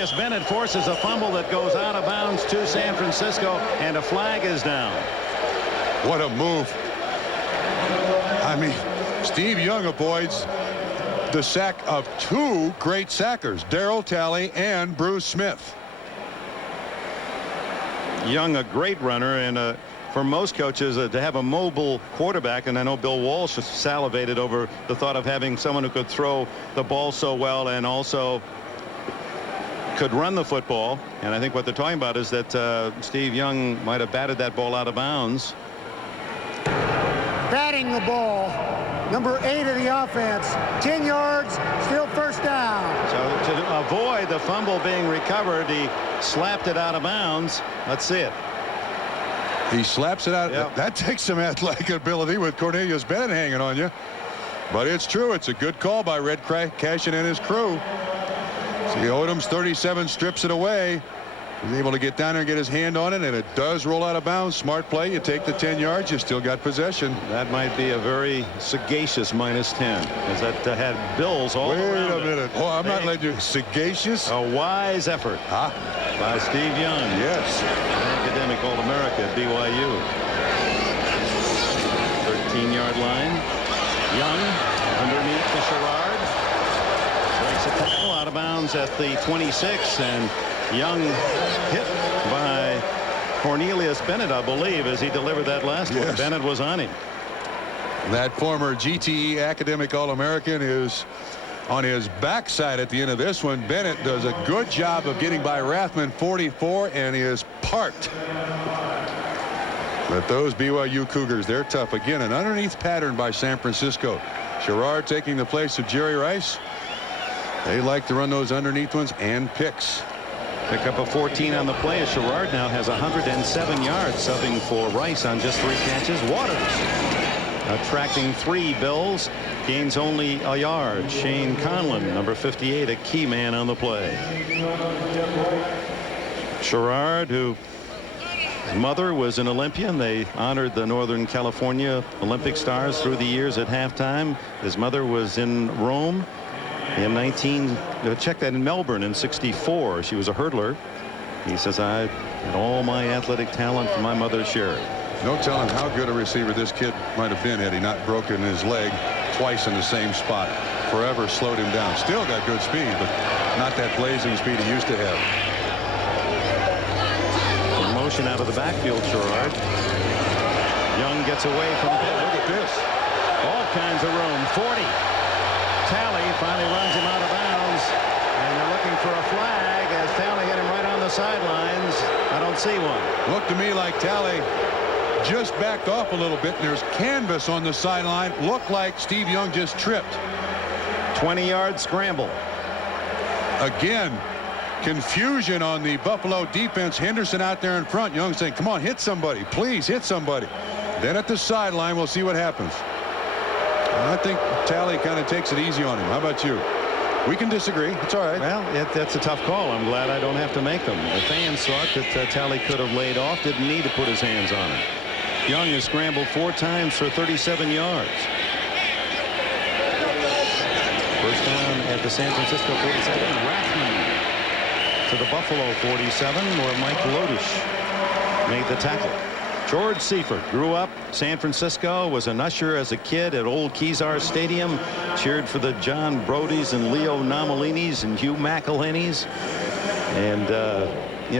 Cornelius Bennett forces a fumble that goes out of bounds to San Francisco, and a flag is down. What a move. I mean, Steve Young avoids the sack of two great sackers, Darryl Talley and Bruce Smith. Young, a great runner, and for most coaches to have a mobile quarterback, and I know Bill Walsh salivated over the thought of having someone who could throw the ball so well and also could run the football. And I think what they're talking about is that Steve Young might have batted that ball out of bounds. Batting the ball, number 8 of the offense, 10 yards, still first down. So to avoid the fumble being recovered, he slapped it out of bounds. Let's see it. He slaps it out. Yep. That takes some athletic ability with Cornelius Bennett hanging on you. But it's true. It's a good call by Red Cashin and his crew. See, Odom's 37 strips it away. He's able to get down there and get his hand on it, and it does roll out of bounds. Smart play. You take the 10 yards. You still got possession. That might be a very sagacious -10, because that had Bills all around. Wait a minute. Oh, I'm not letting you. Sagacious? A wise effort by Steve Young. Yes. Academic All-America at BYU. 13-yard line. Young underneath to Sherrard. Breaks a tackle out of bounds at the 26, and Young hit by Cornelius Bennett, I believe, as he delivered that last one. Bennett was on him. That former GTE Academic All-American is on his backside at the end of this one. Bennett does a good job of getting by Rathman, 44, and he is parked. But those BYU Cougars, they're tough. Again, an underneath pattern by San Francisco. Sherrard taking the place of Jerry Rice. They like to run those underneath ones and picks. Pick up a 14 on the play as Sherrard now has 107 yards, subbing for Rice on just 3 catches. Waters attracting 3 Bills, gains only a yard. Shane Conlon, number 58, a key man on the play. Sherrard, who his mother was an Olympian. They honored the Northern California Olympic stars through the years at halftime. His mother was in Rome in in Melbourne in '64. She was a hurdler. He says, I had all my athletic talent from my mother Sherry. No telling how good a receiver this kid might have been had he not broken his leg twice in the same spot. Forever slowed him down. Still got good speed, but not that blazing speed he used to have. Motion out of the backfield, Sherrard. Young gets away from it. Look at this. All kinds of room. 40. Talley finally runs him out of bounds, and they're looking for a flag as Talley hit him right on the sidelines. I don't see one. Looked to me like Talley just backed off a little bit, and there's canvas on the sideline. Looked like Steve Young just tripped. 20-yard scramble. Again, confusion on the Buffalo defense. Henderson out there in front. Young saying, come on, hit somebody. Please hit somebody. Then at the sideline, we'll see what happens. I think Talley kind of takes it easy on him. How about you? We can disagree. It's all right. Well, that's a tough call. I'm glad I don't have to make them. The fans thought that Talley could have laid off. Didn't need to put his hands on him. Young has scrambled 4 times for 37 yards. First down at the San Francisco 47. Rathman to the Buffalo 47, where Mike Lodish made the tackle. George Seifert grew up San Francisco, was an usher as a kid at Old Kezar Stadium, cheered for the John Brodys and Leo Nomolinis and Hugh McElhennys. And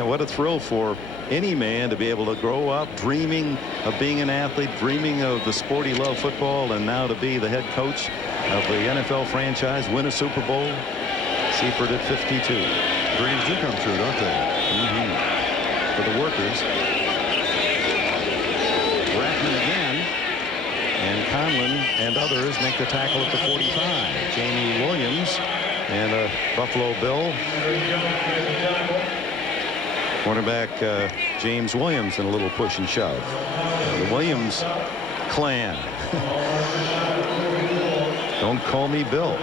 what a thrill for any man to be able to grow up dreaming of being an athlete, dreaming of the sport he loved, football, and now to be the head coach of the NFL franchise, win a Super Bowl. Seifert at 52. Dreams do come true, don't they? For the workers. Rathman again, and Conlon and others make the tackle at the 45. Jamie Williams and a Buffalo Bill. Cornerback James Williams in a little push and shove. The Williams clan. Don't call me Bill.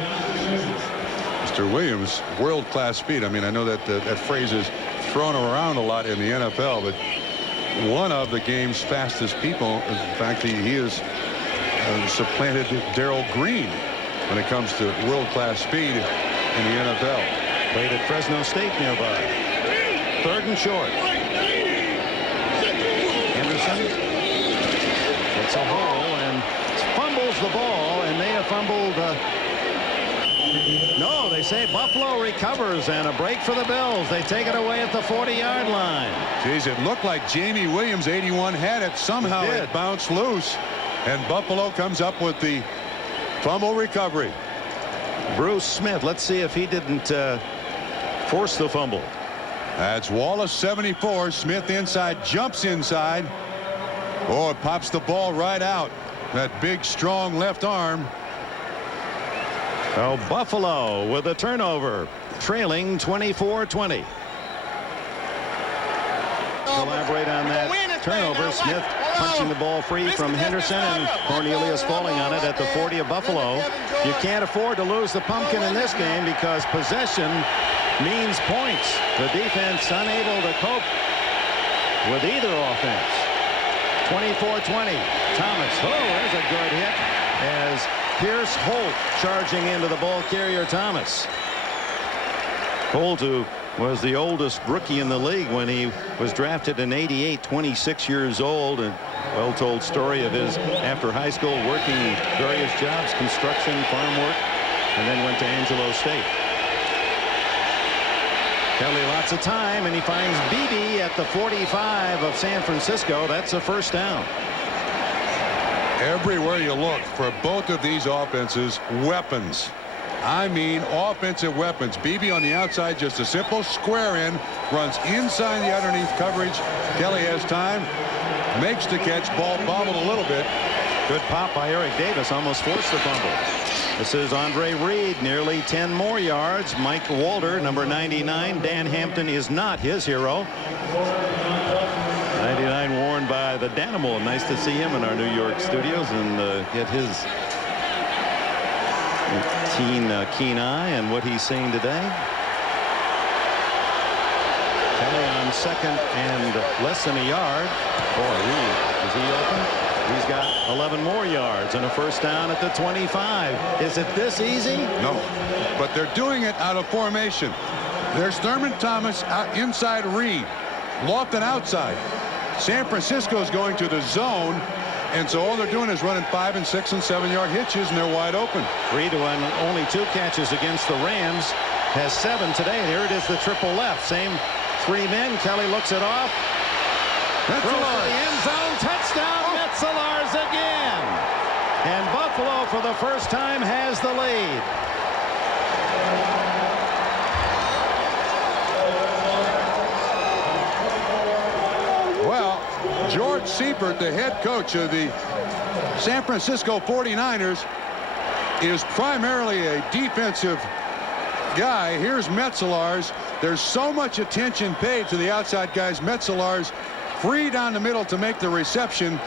Mr. Williams, world-class speed. I mean, I know that that phrase is thrown around a lot in the NFL, but one of the game's fastest people. In fact, he is supplanted Darrell Green when it comes to world-class speed in the NFL. Played at Fresno State nearby. 3rd and short. Henderson gets a hole and fumbles the ball, and they have fumbled. No, they say Buffalo recovers, and a break for the Bills. They take it away at the 40-yard line. Geez, it looked like Jamie Williams, 81, had it. Somehow it bounced loose, and Buffalo comes up with the fumble recovery. Bruce Smith, let's see if he didn't force the fumble. That's Wallace, 74. Smith inside, jumps inside. Oh, it pops the ball right out. That big, strong left arm. Oh, Buffalo with a turnover, trailing 24-20. Elaborate on that turnover. Smith punching the ball free from Henderson, and Cornelius falling on it at the 40 of Buffalo. You can't afford to lose the pumpkin in this game because possession means points. The defense unable to cope with either offense. 24-20. Thomas. Oh, there's a good hit as Pierce Holt charging into the ball carrier Thomas. Holt, who was the oldest rookie in the league when he was drafted in '88, 26 years old, and well-told story of his after high school working various jobs, construction, farm work, and then went to Angelo State. Kelly lots of time, and he finds Beebe at the 45 of San Francisco. That's a first down. Everywhere you look for both of these offenses, weapons. I mean offensive weapons. Beebe on the outside, just a simple square in, runs inside the underneath coverage. Kelly has time, makes the catch, ball bobbled a little bit. Good pop by Eric Davis, almost forced the fumble. This is Andre Reed, nearly 10 more yards. Mike Walter, number 99. Dan Hampton is not his hero. 99 worn by the Danimal. Nice to see him in our New York studios and get his keen eye and what he's seeing today. Kelly on 2nd and less than a yard. Boy, Reed, is he open? He's got 11 more yards and a first down at the 25. Is it this easy? No, but they're doing it out of formation. There's Thurman Thomas out inside Reed. Lofton outside. San Francisco's going to the zone, and so all they're doing is running 5 and 6 and 7 yard hitches, and they're wide open. Reed, who on only 2 catches against the Rams, has 7 today. Here it is, the triple left. Same 3 men. Kelly looks it off. Throws to the end zone. Touchdown, Metzelars again. And Buffalo, for the first time, has the lead. Well, George Seifert, the head coach of the San Francisco 49ers, is primarily a defensive guy. Here's Metzelars. There's so much attention paid to the outside guys. Metzelars free down the middle to make the reception.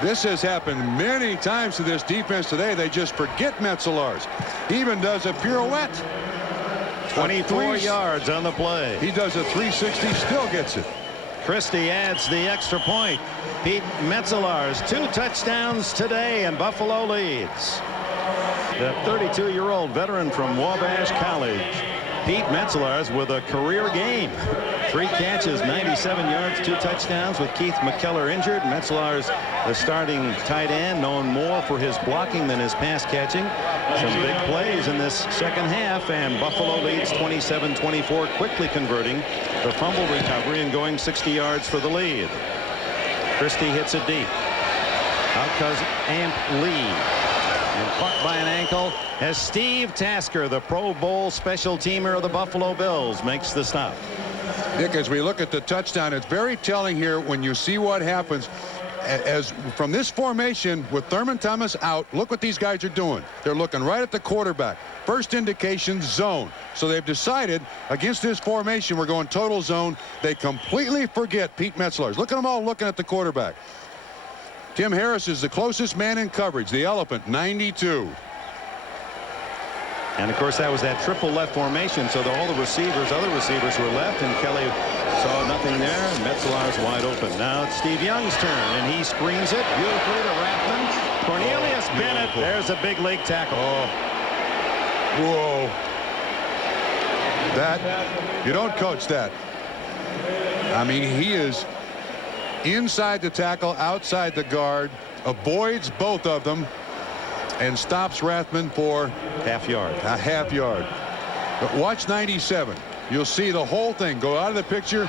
This has happened many times to this defense today. They just forget Metzelars. He even does a pirouette. 24 yards on the play. He does a 360, still gets it. Christie adds the extra point. Pete Metzelars, 2 touchdowns today, and Buffalo leads. The 32-year-old veteran from Wabash College, Pete Metzelars, with a career game. 3 catches, 97 yards, 2 touchdowns with Keith McKellar injured. Metzelars, the starting tight end, known more for his blocking than his pass catching. Some big plays in this second half, and Buffalo leads 27-24, quickly converting the fumble recovery and going 60 yards for the lead. Christie hits it deep. Out comes Amp Lee. And caught by an ankle as Steve Tasker, the Pro Bowl special teamer of the Buffalo Bills, makes the stop. Dick, as we look at the touchdown, it's very telling here when you see what happens as from this formation with Thurman Thomas out. Look what these guys are doing. They're looking right at the quarterback. First indication, zone. So they've decided against this formation we're going total zone. They completely forget Pete Metzelars. Look at them all looking at the quarterback. Tim Harris is the closest man in coverage. The elephant, 92. And of course that was that triple left formation, so all the receivers, other receivers were left, and Kelly saw nothing there, and Metzelars wide open. Now it's Steve Young's turn, and he screens it beautifully to Rathman. Cornelius Bennett, there's a big league tackle. Oh. Whoa. That, you don't coach that. I mean, he is inside the tackle, outside the guard, avoids both of them, and stops Rathman for half yard. A half yard. But watch 97. You'll see the whole thing go out of the picture.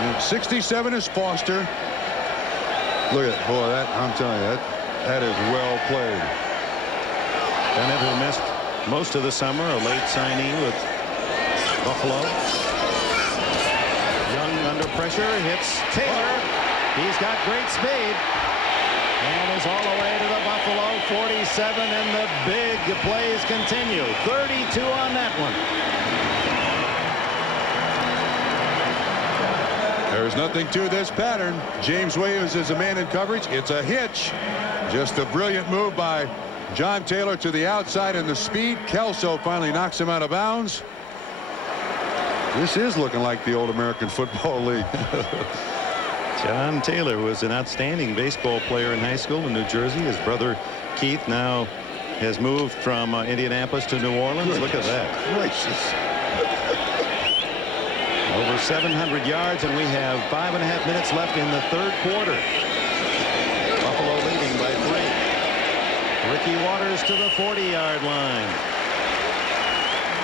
And 67 is Foster. Look at it. Boy, that, I'm telling you, that is well played. Bennett, who missed most of the summer, a late signee with Buffalo. Young under pressure, hits Taylor. He's got great speed. And is all the way to the Buffalo 47, and the big plays continue. 32 on that one. There's nothing to this pattern. James Williams is a man in coverage. It's a hitch. Just a brilliant move by John Taylor to the outside, and the speed. Kelso finally knocks him out of bounds. This is looking like the old American Football League. John Taylor was an outstanding baseball player in high school in New Jersey. His brother Keith now has moved from Indianapolis to New Orleans. Goodness. Look at that. Gracious. Over 700 yards, and we have 5.5 minutes left in the third quarter. Buffalo leading by 3. Ricky Waters to the 40-yard line.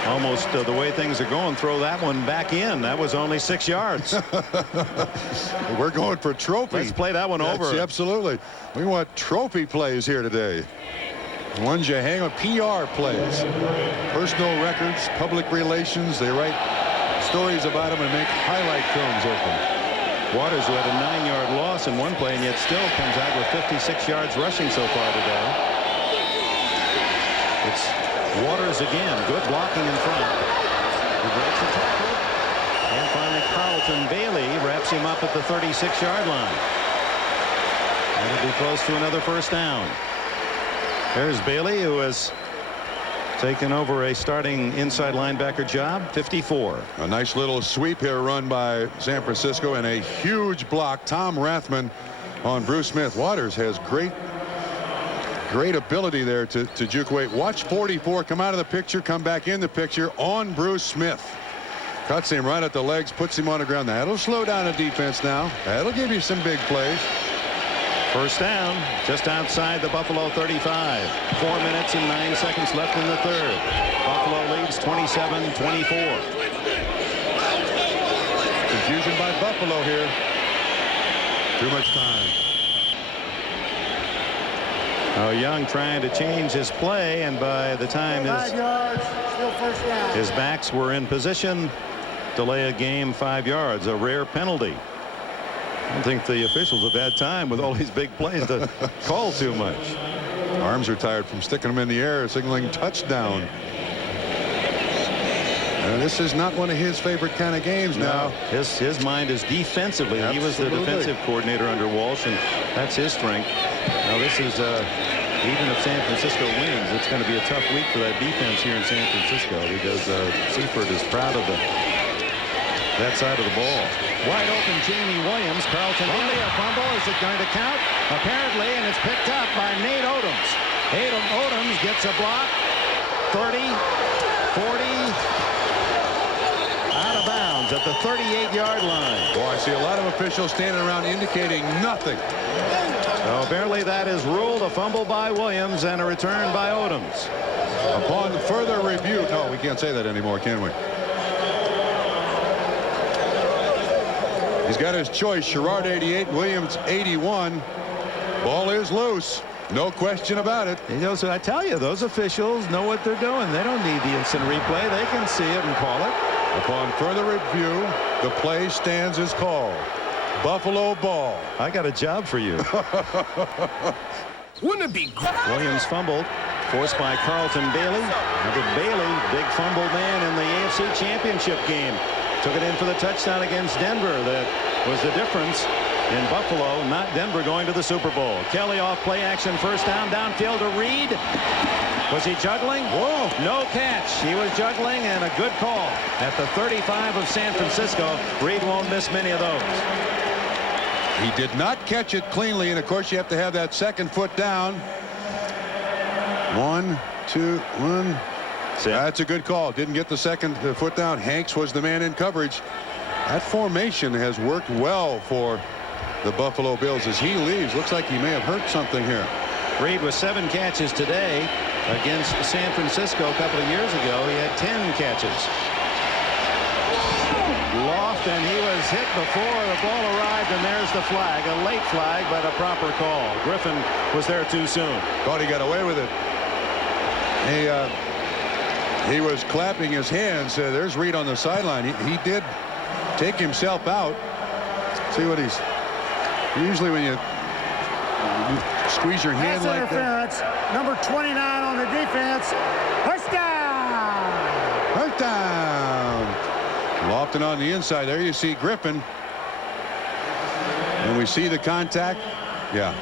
Almost the way things are going, throw that one back in. That was only 6 yards. We're going for trophy. Let's play that one over. Absolutely. We want trophy plays here today. Ones you hang on, PR plays. Personal records, public relations. They write stories about them and make highlight films of them. Waters, who had a 9-yard loss in one play and yet still comes out with 56 yards rushing so far today. It's Waters again. Good blocking in front. He breaks the tackle. And finally Carlton Bailey wraps him up at the 36-yard line. That'll be close to another first down. There's Bailey, who has taken over a starting inside linebacker job. 54. A nice little sweep here run by San Francisco, and a huge block. Tom Rathman on Bruce Smith. Waters has great ability there to juke away. Watch 44 come out of the picture, come back in the picture on Bruce Smith. Cuts him right at the legs, puts him on the ground. That'll slow down the defense now. That'll give you some big plays. First down, just outside the Buffalo 35. 4 minutes and 9 seconds left in the third. Buffalo leads 27-24. Confusion by Buffalo here. Too much time. Oh, Young trying to change his play, and by the time 5 yards, still first down. his backs were in position, delay a game 5 yards, a rare penalty. I don't think the officials have had time with all these big plays to call too much. Arms are tired from sticking them in the air, signaling touchdown. And this is not one of his favorite kind of games now. His mind is defensively. Absolutely. He was the defensive coordinator under Walsh, and that's his strength. Now this is even if San Francisco wins, it's going to be a tough week for that defense here in San Francisco, because Seifert is proud of that side of the ball. Wide open Jamie Williams. Carlton Bailey, a fumble. Is it going to count? Apparently, and it's picked up by Nate Odoms. Odoms gets a block. 30, 40, out of bounds at the 38-yard line. Boy, I see a lot of officials standing around indicating nothing. So apparently that is ruled a fumble by Williams and a return by Odoms. Upon further review, no, we can't say that anymore, can we? He's got his choice. Sherrard 88, Williams 81. Ball is loose. No question about it. You know, so I tell you, those officials know what they're doing. They don't need the instant replay. They can see it and call it. Upon further review, the play stands as called. Buffalo ball. I got a job for you. Wouldn't it be great? Williams fumbled, forced by Carlton Bailey. Remember Bailey, big fumble man in the AFC Championship game. Took it in for the touchdown against Denver. That was the difference in Buffalo, not Denver going to the Super Bowl. Kelly off play action, first down, downfield to Reed. Was he juggling? Whoa, no catch. He was juggling, and a good call at the 35 of San Francisco. Reed won't miss many of those. He did not catch it cleanly, and of course you have to have that second foot down. 1, 2, 1, That's it. That's a good call. Didn't get the second foot down. Hanks was the man in coverage. That formation has worked well for the Buffalo Bills as he leaves. Looks like he may have hurt something here. Reed with 7 catches today against San Francisco a couple of years ago. He had 10 catches. Loft, and he was hit before the ball arrived, and there's the flag. A late flag, but a proper call. Griffin was there too soon. Thought he got away with it. He was clapping his hands. There's Reed on the sideline. He did take himself out. See what he's usually when you squeeze your hand like interference. that. Number 29 on the defense. First down. First down. Lofton on the inside. There you see Griffin. And we see the contact. Yeah.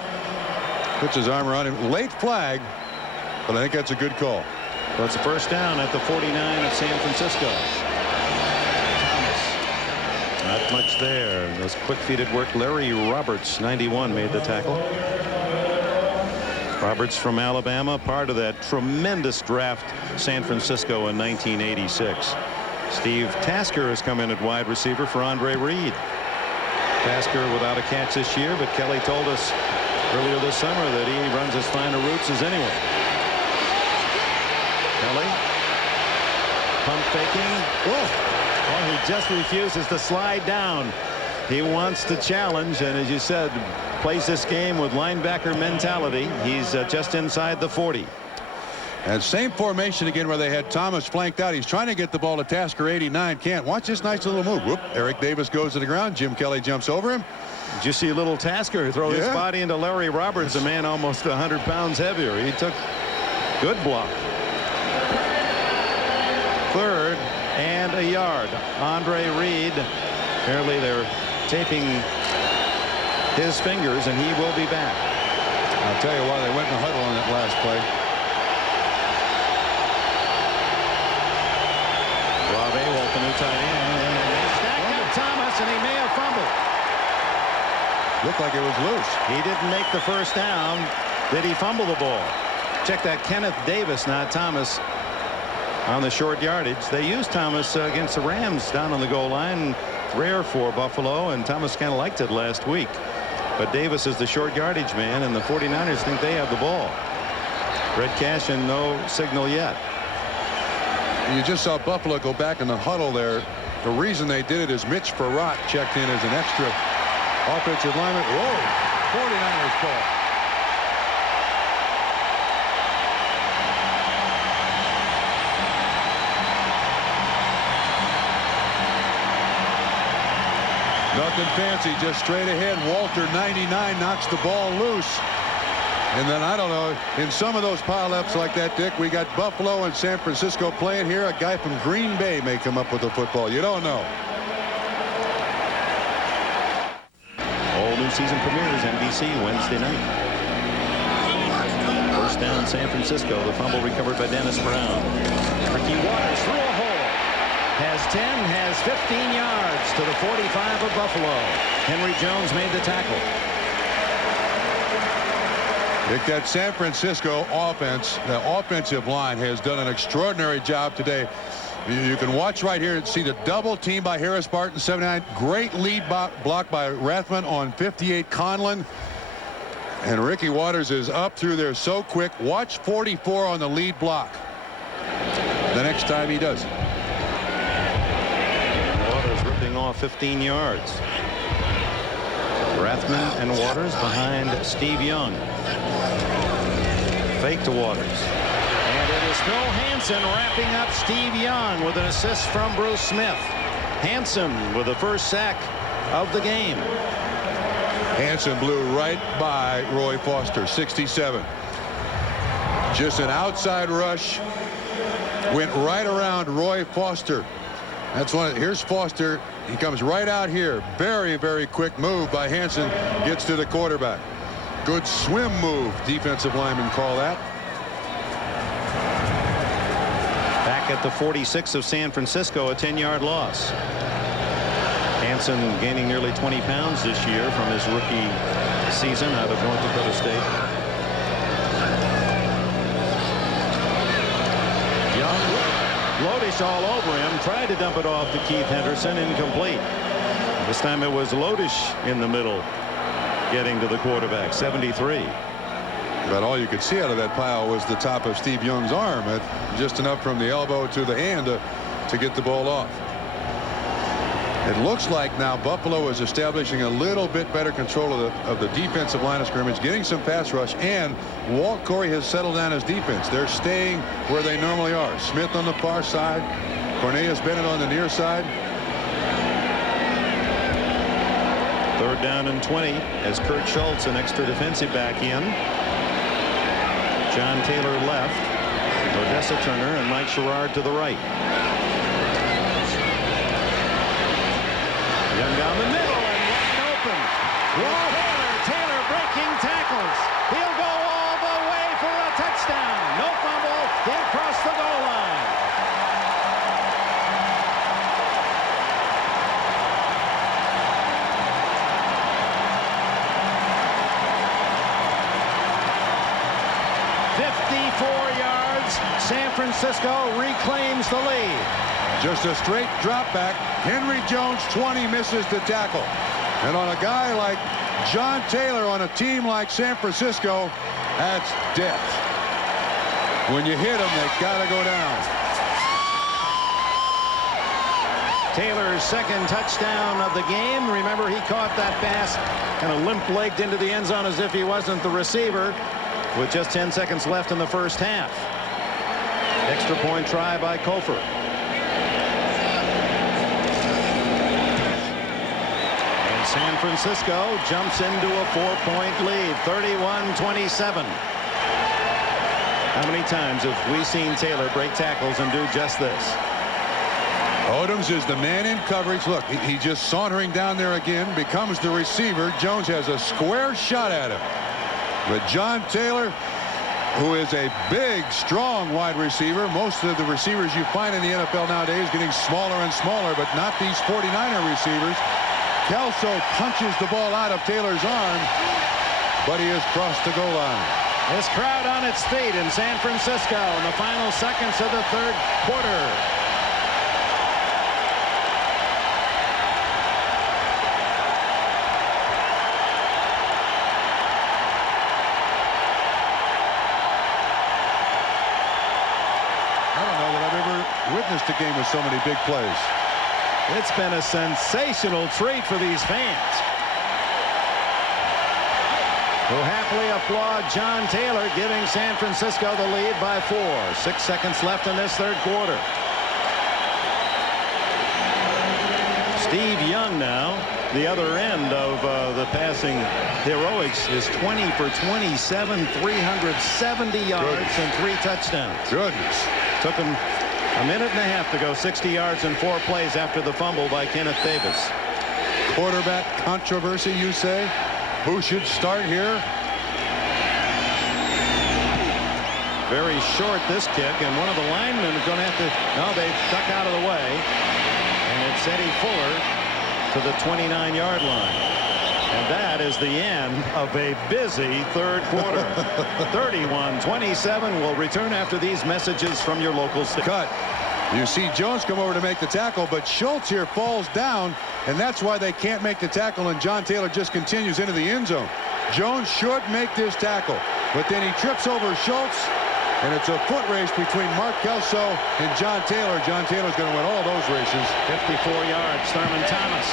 Puts his arm around him. Late flag. But I think that's a good call. Well, it's a first down at the 49 of San Francisco. Thomas. Not much there. Those quick feet at work. Larry Roberts, 91, made the tackle. Roberts from Alabama, part of that tremendous draft San Francisco in 1986. Steve Tasker has come in at wide receiver for Andre Reed. Tasker without a catch this year, but Kelly told us earlier this summer that he runs as fine a routes as anyone. Kelly, pump faking. Oh, he just refuses to slide down. He wants to challenge, and as you said, plays this game with linebacker mentality. He's just inside the 40. And same formation again where they had Thomas flanked out. He's trying to get the ball to Tasker. 89 can't. Watch this nice little move. Whoop. Eric Davis goes to the ground. Jim Kelly jumps over him. Did you see little Tasker throw his body into Larry Roberts, a man almost 100 pounds heavier? He took good block. 3rd and a yard. Andre Reed, apparently they're taping his fingers, and he will be back. I'll tell you why they went in the huddle on that last play. Rob Awolf, the new tight end, and they stacked up Thomas, and he may have fumbled. Looked like it was loose. He didn't make the first down. Did he fumble the ball? Check that. Kenneth Davis, not Thomas, on the short yardage. They used Thomas against the Rams down on the goal line. Rare for Buffalo, and Thomas kind of liked it last week. But Davis is the short yardage man, and the 49ers think they have the ball. Red Cash and no signal yet. You just saw Buffalo go back in the huddle there. The reason they did it is Mitch Farrat checked in as an extra offensive lineman. Whoa, 49ers ball. Nothing fancy, just straight ahead. Walter, 99, knocks the ball loose. And then, I don't know, in some of those pileups like that, Dick, we got Buffalo and San Francisco playing here. A guy from Green Bay may come up with the football. You don't know. All new season premieres NBC Wednesday night. First down San Francisco. The fumble recovered by Dennis Brown. Ricky Waters through a hole. Has 10, has 15 yards to the 45 of Buffalo. Henry Jones made the tackle. Dick, that San Francisco offense, the offensive line has done an extraordinary job today. You can watch right here and see the double team by Harris Barton, 79. Great lead block by Rathman on 58, Conlon. And Ricky Waters is up through there so quick. Watch 44 on the lead block the next time he does it. Waters ripping off 15 yards. Rathman and Waters behind Steve Young. Fake to Waters. And it is Phil Hansen wrapping up Steve Young with an assist from Bruce Smith. Hansen with the first sack of the game. Hansen blew right by Roy Foster, 67. Just an outside rush. Went right around Roy Foster. That's one. Here's Foster. He comes right out here. Very, very quick move by Hansen. Gets to the quarterback. Good swim move. Defensive linemen call that. Back at the 46 of San Francisco, a 10-yard loss. Hansen gaining nearly 20 pounds this year from his rookie season out of North Dakota State. Young Lodish all over him, tried to dump it off to Keith Henderson, incomplete. This time it was Lodish in the middle getting to the quarterback. 73. But all you could see out of that pile was the top of Steve Young's arm, just enough from the elbow to the hand to get the ball off. It looks like now Buffalo is establishing a little bit better control of the defensive line of scrimmage, getting some pass rush, and Walt Corey has settled down his defense. They're staying where they normally are. Smith on the far side, Cornelius Bennett on the near side. 3rd down and 20 as Kurt Schultz, an extra defensive back in. John Taylor left, Odessa Turner and Mike Sherrard to the right. Young down the middle and wide open. Taylor breaking tackles. He'll go all the way for a touchdown. No fumble. He'll cross the goal line. San Francisco reclaims the lead. Just a straight drop back. Henry Jones 20 misses the tackle. And on a guy like John Taylor on a team like San Francisco, that's death. When you hit them, they gotta go down. Taylor's 2nd touchdown of the game. Remember, he caught that pass kind of limp-legged into the end zone as if he wasn't the receiver with just 10 seconds left in the first half. Extra point try by Kofor. And San Francisco jumps into a 4-point lead, 31-27. How many times have we seen Taylor break tackles and do just this? Odoms is the man in coverage. Look, he just sauntering down there again, becomes the receiver. Jones has a square shot at him. But John Taylor, who is a big, strong wide receiver. Most of the receivers you find in the NFL nowadays getting smaller and smaller, but not these 49er receivers. Kelso punches the ball out of Taylor's arm, but he has crossed the goal line. This crowd on its feet in San Francisco in the final seconds of the 3rd quarter. Witnessed a game with so many big plays. It's been a sensational treat for these fans, who happily applaud John Taylor, giving San Francisco the lead by 4. 6 seconds left in this 3rd quarter. Steve Young now, the other end of the passing heroics, is 20 for 27, 370 yards and 3 touchdowns. Goodness. Took him a minute and a half to go 60 yards in 4 plays after the fumble by Kenneth Davis. Quarterback controversy, you say? Who should start here? Very short, this kick, and one of the linemen is going to have to. No, they duck out of the way, and it's Eddie Fuller to the 29-yard line. And that is the end of a busy 3rd quarter. 31-27. Will return after these messages from your local station. Cut. You see Jones come over to make the tackle, but Schultz here falls down, and that's why they can't make the tackle, and John Taylor just continues into the end zone. Jones should make this tackle, but then he trips over Schultz, and it's a foot race between Mark Kelso and John Taylor. John Taylor's going to win all those races. 54 yards. Thurman Thomas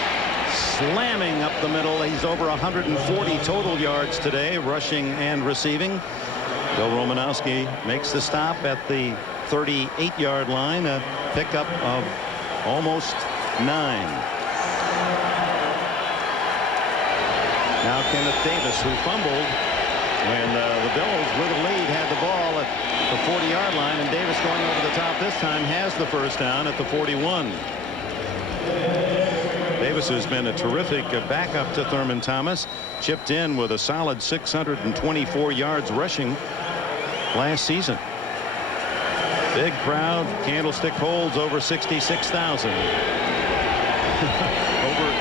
slamming up the middle. He's over 140 total yards today, rushing and receiving. Bill Romanowski makes the stop at the 38-yard line, a pickup of almost 9. Now Kenneth Davis, who fumbled when the Bills with a lead had the ball at the 40-yard line, and Davis going over the top this time has the first down at the 41. Davis has been a terrific backup to Thurman Thomas, chipped in with a solid 624 yards rushing last season. Big crowd. Candlestick holds over 66,000. Over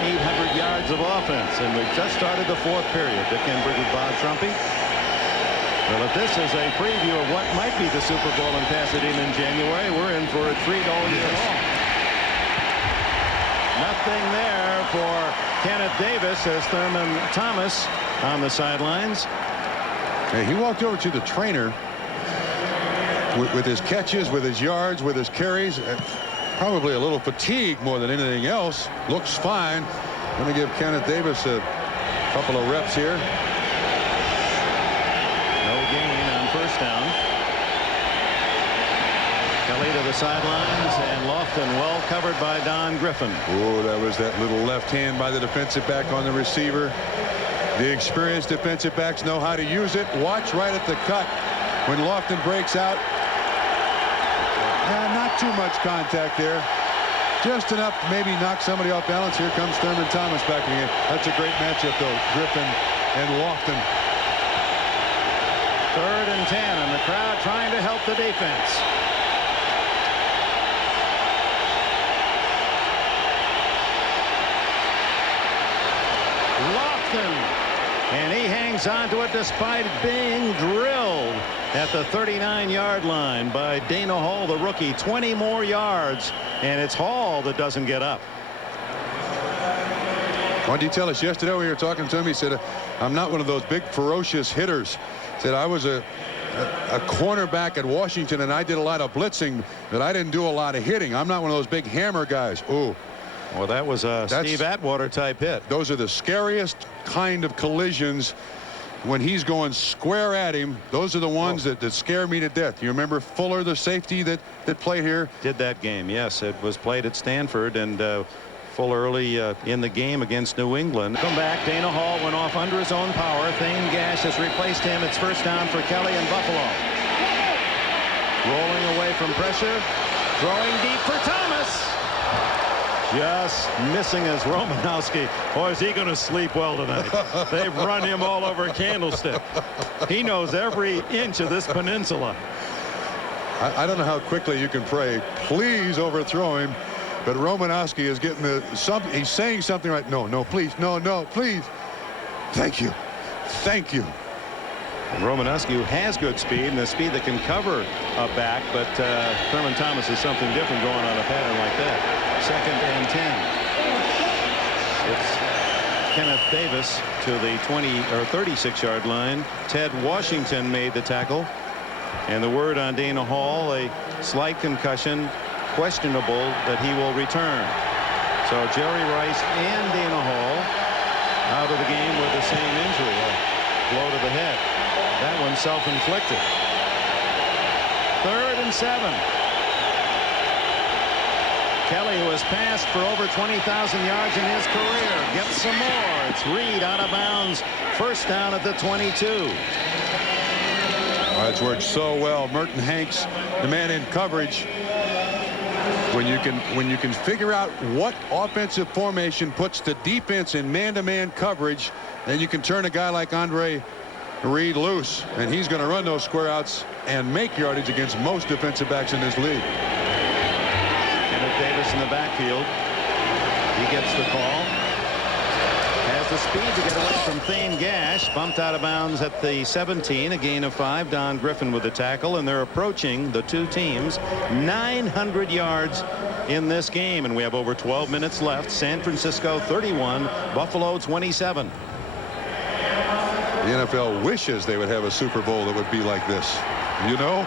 800 yards of offense, and we've just started the 4th period. Dick Enberg with Bob Trumpy. Well, if this is a preview of what might be the Super Bowl in Pasadena in January, we're in for a treat all year long. Nothing there for Kenneth Davis as Thurman Thomas on the sidelines. Hey, he walked over to the trainer with his catches, with his yards, with his carries. Probably a little fatigue more than anything else. Looks fine. Going to give Kenneth Davis a couple of reps here. No gain on first down. Kelly to the sidelines, and Lofton well covered by Don Griffin. Oh, that was that little left hand by the defensive back on the receiver. The experienced defensive backs know how to use it. Watch right at the cut when Lofton breaks out. Not too much contact there. Just enough to maybe knock somebody off balance. Here comes Thurman Thomas back again. That's a great matchup, though. Griffin and Lofton. 3rd and 10, and the crowd trying to help the defense. Lofton, and he hangs on to it despite being drilled at the 39-yard line by Dana Hall, the rookie. 20 more yards, and it's Hall that doesn't get up. What did he tell us yesterday when we were talking to him? He said, I'm not one of those big ferocious hitters. He said, I was a cornerback at Washington, and I did a lot of blitzing, but I didn't do a lot of hitting. I'm not one of those big hammer guys. Ooh. Well, that was a Steve Atwater type hit. Those are the scariest kind of collisions. When he's going square at him, those are the ones that scare me to death. You remember Fuller, the safety that played here? Did that game, yes. It was played at Stanford, and Fuller early in the game against New England. Come back, Dana Hall went off under his own power. Thane Gash has replaced him. It's first down for Kelly and Buffalo. Rolling away from pressure, throwing deep for Thomas. Just missing as Romanowski. Boy, is he going to sleep well tonight. They've run him all over Candlestick. He knows every inch of this peninsula. I don't know how quickly you can pray. Please overthrow him. But Romanowski is getting he's saying something right. No, please. No, please. Thank you. Thank you. And Romanowski, who has good speed and the speed that can cover a back, but Thurman Thomas is something different going on a pattern like that. 2nd and 10. It's Kenneth Davis to the 20 or 36-yard line. Ted Washington made the tackle, and the word on Dana Hall, a slight concussion, questionable that he will return. So Jerry Rice and Dana Hall out of the game with the same injury, a blow to the head. That one self-inflicted. 3rd and 7. Kelly, who has passed for over 20,000 yards in his career, gets some more. It's Reed out of bounds. First down at the 22. That's worked so well. Merton Hanks, the man in coverage. When you can figure out what offensive formation puts the defense in man-to-man coverage, then you can turn a guy like Andre Reed loose, and he's going to run those square outs and make yardage against most defensive backs in this league. Kenneth Davis in the backfield. He gets the call. Has the speed to get away from Thane Gash. Bumped out of bounds at the 17. A gain of 5. Don Griffin with the tackle, and they're approaching, the two teams, 900 yards in this game, and we have over 12 minutes left. San Francisco 31, Buffalo 27. The NFL wishes they would have a Super Bowl that would be like this. You know?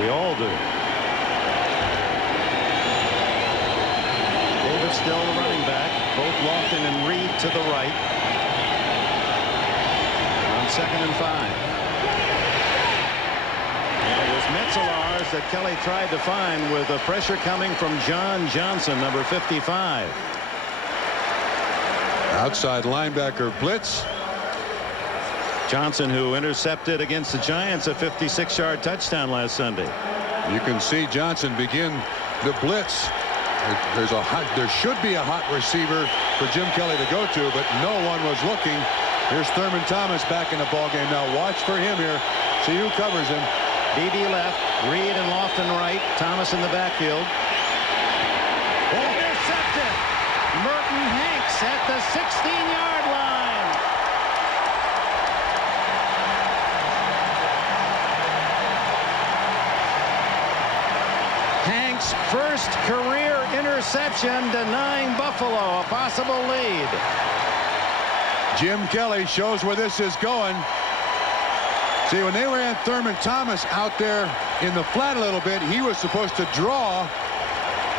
We all do. Davis still the running back. Both Lofton and Reed to the right. On 2nd and 5. And it was Metzelaars that Kelly tried to find with the pressure coming from John Johnson, number 55. Outside linebacker blitz. Johnson, who intercepted against the Giants a 56-yard touchdown last Sunday. You can see Johnson begin the blitz. There should be a hot receiver for Jim Kelly to go to, but no one was looking. Here's Thurman Thomas back in the ballgame now. Watch for him here. See who covers him. BB left, Reed and Lofton right, Thomas in the backfield. Intercepted. Merton Hanks at the 16-yard line. Hank's first career interception, denying Buffalo a possible lead. Jim Kelly shows where this is going. See, when they ran Thurman Thomas out there in the flat a little bit, he was supposed to draw.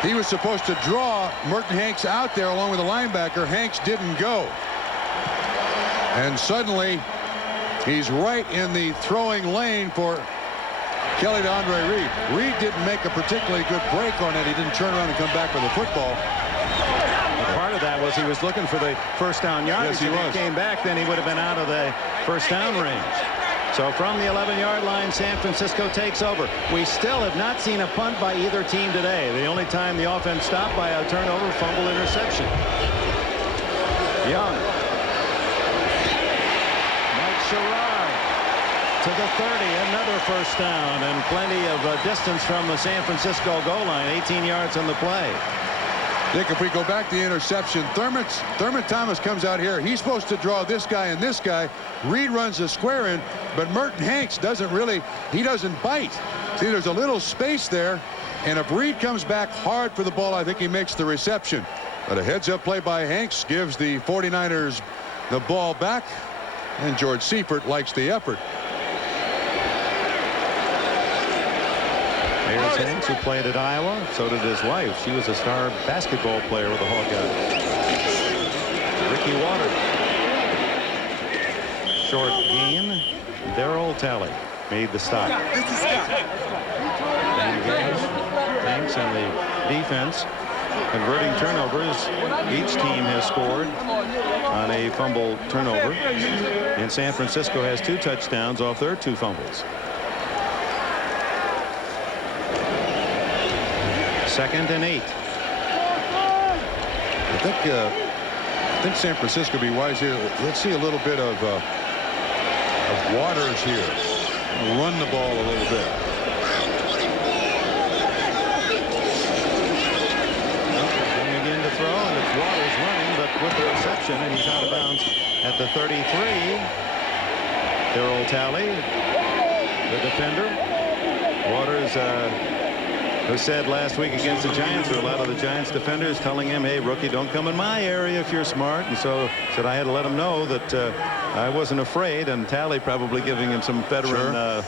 He was supposed to draw Merton Hanks out there along with the linebacker. Hanks didn't go. And suddenly, he's right in the throwing lane for Kelly to Andre Reed. Reed didn't make a particularly good break on it. He didn't turn around and come back with the football. Part of that was he was looking for the first down yardage. Yes, he was. If he came back, then he would have been out of the first down range. So from the 11-yard line, San Francisco takes over. We still have not seen a punt by either team today. The only time the offense stopped by a turnover, fumble, interception. Young. Mike Sherrard to the 30. Another first down and plenty of distance from the San Francisco goal line. 18 yards on the play. Dick, if we go back to the interception, Thurman Thomas comes out here. He's supposed to draw this guy and this guy. Reed runs the square in, but Merton Hanks doesn't really, he doesn't bite. See, there's a little space there, and if Reed comes back hard for the ball, I think he makes the reception. But a heads-up play by Hanks gives the 49ers the ball back, and George Seifert likes the effort. Here's Hanks, who played at Iowa. So did his wife. She was a star basketball player with the Hawkeyes. Ricky Waters. Short gain. Darryl Talley made the stop. Hanks and the defense converting turnovers. Each team has scored on a fumble turnover. And San Francisco has 2 touchdowns off their 2 fumbles. Second and 8. I think San Francisco be wise here. Let's see a little bit of Waters here. Run the ball a little bit. Going again to throw, and it's Waters running, but with the reception, and he's out of bounds at the 33. Darryl Talley, the defender. Waters, who said last week against the Giants, or a lot of the Giants defenders telling him, hey, rookie, don't come in my area if you're smart. And so said I had to let him know that I wasn't afraid, and Talley probably giving him some veteran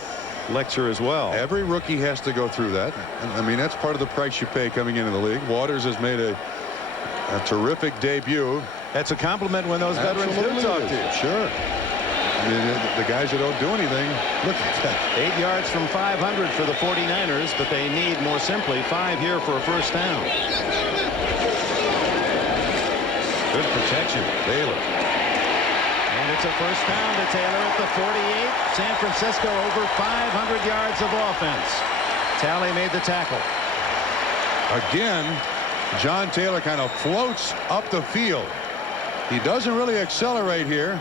lecture as well. Every rookie has to go through that. I mean, that's part of the price you pay coming into the league. Waters has made a terrific debut. That's a compliment when those veterans do talk to you. Sure. I mean, the guys that don't do anything, look at that. 8 yards from 500 for the 49ers, but they need more simply 5 here for a first down. Good protection. Taylor. And it's a first down to Taylor at the 48. San Francisco over 500 yards of offense. Talley made the tackle. Again, John Taylor kind of floats up the field. He doesn't really accelerate here.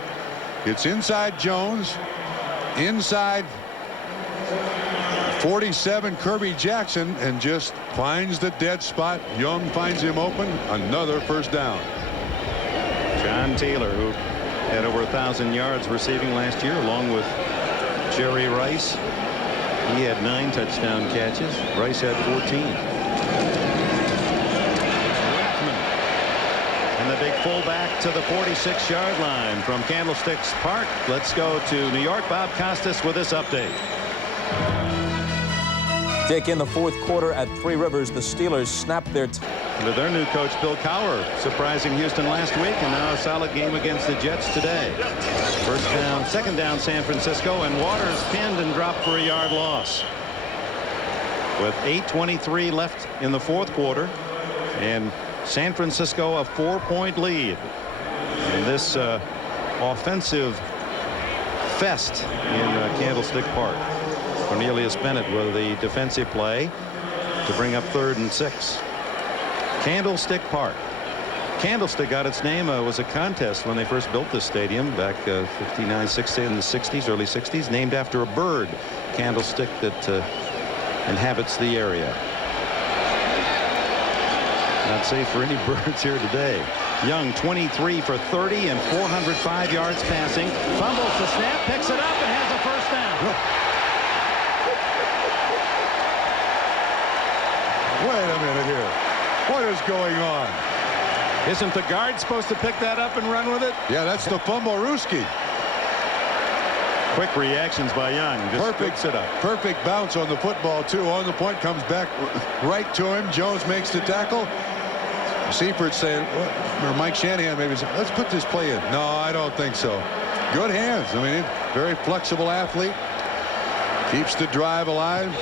It's inside Jones, inside 47 Kirby Jackson, and just finds the dead spot. Young finds him open. Another first down. John Taylor, who had over 1,000 yards receiving last year, along with Jerry Rice. He had 9 touchdown catches. Rice had 14. And the big fullback to the 46-yard line from Candlesticks Park. Let's go to New York. Bob Costas with this update. Dick, in the fourth quarter at Three Rivers, the Steelers snapped their Under their new coach, Bill Cowher, surprising Houston last week, and now a solid game against the Jets today. First down, second down, San Francisco, and Waters pinned and dropped for a yard loss. With 8:23 left in the fourth quarter, and San Francisco a 4-point lead. And this offensive fest in Candlestick Park. Cornelius Bennett with the defensive play to bring up 3rd and 6. Candlestick Park. Candlestick got its name, was a contest when they first built this stadium back 59, 60 in the 60s, early 60s, named after a bird, candlestick, that inhabits the area. Not safe for any birds here today. Young, 23 for 30 and 405 yards passing. Fumbles the snap, picks it up, and has a first down. Wait a is going on? Isn't the guard supposed to pick that up and run with it? Yeah, that's the Fumble-Ruski. Quick reactions by Young. Just Perfect it up. Perfect bounce on the football, too. On the point, comes back right to him. Jones makes the tackle. Seifert saying, or Mike Shanahan maybe said, let's put this play in. No, I don't think so. Good hands. I mean, very flexible athlete. Keeps the drive alive.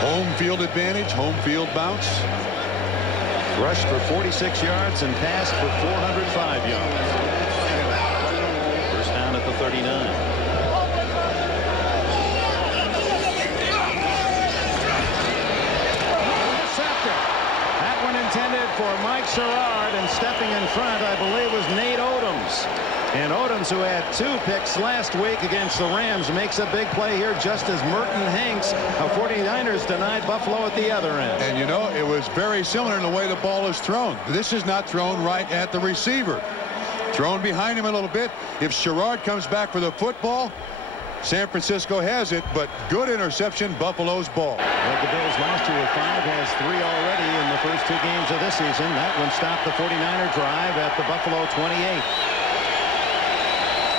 Home field advantage. Home field bounce. Rushed for 46 yards and passed for 405 yards. First down at the 39. Intended for Mike Sherrard, and stepping in front, I believe, was Nate Odoms. And Odoms, who had 2 picks last week against the Rams, makes a big play here, just as Merton Hanks of 49ers denied Buffalo at the other end. And you know, it was very similar in the way the ball is thrown. This is not thrown right at the receiver. Thrown behind him a little bit. If Sherrard comes back for the football, San Francisco has it, but good interception, Buffalo's ball. Well, the Bills last year with 5, has 3 already in the first 2 games of this season. That one stopped the 49er drive at the Buffalo 28.